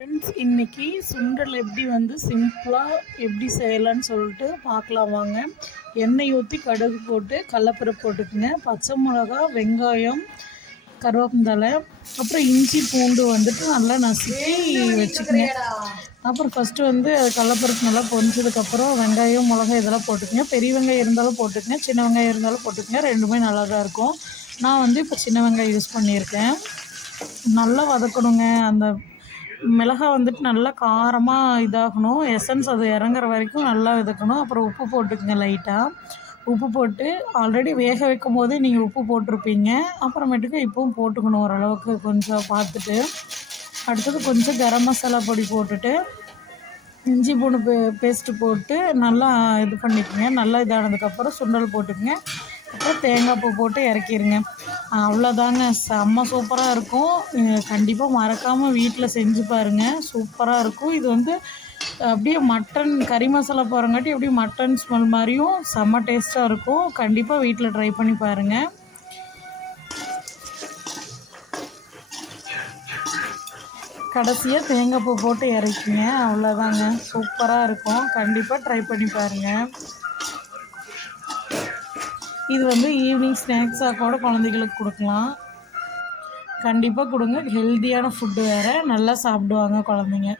Friends இன்றைக்கி சுண்டல் எப்படி வந்து சிம்பிளாக எப்படி செய்யலான்னு சொல்லிட்டு பார்க்கலாம் வாங்க. எண்ணெய் ஊற்றி கடுகு போட்டு கடலப்பருப்பு போட்டுக்குங்க. பச்சை மிளகா வெங்காயம் கருவேப்பந்தழை அப்புறம் இஞ்சி பூண்டு வந்துட்டு நல்லா நசுக்கி வச்சுக்கோங்க. அப்புறம் ஃபஸ்ட்டு வந்து கடலப்பருப்பு நல்லா பொரிஞ்சதுக்கப்புறம் வெங்காயம் மிளகாய் இதெல்லாம் போட்டுக்கோங்க. பெரிய வெங்காயம் இருந்தாலும் போட்டுக்கங்க. சின்ன வெங்காயம் இருந்தாலும் போட்டுக்கங்க. ரெண்டுமே நல்லா தான் இருக்கும். நான் வந்து இப்போ சின்ன வெங்காயம் யூஸ் பண்ணியிருக்கேன். நல்லா வதக்கணுங்க. அந்த மிளகாய் வந்துட்டு நல்லா காரமாக இதாகணும். எசன்ஸ் அது இறங்குற வரைக்கும் நல்லா இதுக்கணும் அப்புறம் உப்பு போட்டுக்கோங்க லைட்டாக உப்பு போட்டு ஆல்ரெடி வேக வைக்கும் போதே நீங்கள் உப்பு போட்டிருப்பீங்க. அப்புறமேட்டுக்கு இப்பவும் போட்டுக்கணும் ஓரளவுக்கு கொஞ்சம் பார்த்துட்டு. அடுத்தது கொஞ்சம் கரம் மசாலா பொடி போட்டுட்டு இஞ்சி பூண்டு பே பேஸ்ட்டு போட்டு நல்லா இது பண்ணிக்கோங்க. நல்லா இதானதுக்கப்புறம் சுண்டல் போட்டுக்கங்க. அப்புறம் தேங்காய் பூ போட்டு இறக்கிடுங்க அவ்வளோதாங்க. செம்ம சூப்பராக இருக்கும். கண்டிப்பாக மறக்காமல் வீட்டில் செஞ்சு பாருங்கள் சூப்பராக இருக்கும். இது வந்து அப்படியே மட்டன் கறி மசாலா போகிறங்காட்டி அப்படியே மட்டன் ஸ்மெல் மாதிரியும் செம்ம டேஸ்ட்டாக இருக்கும். கண்டிப்பாக வீட்டில் ட்ரை பண்ணி பாருங்கள் கடைசியாக தேங்காய் பூ போட்டு இறக்கிங்க. அவ்வளோதாங்க. சூப்பராக இருக்கும். கண்டிப்பாக ட்ரை பண்ணி பாருங்கள் இது வந்து ஈவினிங் ஸ்நாக்ஸாக கூட குழந்தைகளுக்கு கொடுக்கலாம். கண்டிப்பாக கொடுங்க. ஹெல்த்தியான ஃபுட்டு வேறு. நல்லா சாப்பிடுவாங்க குழந்தைங்க.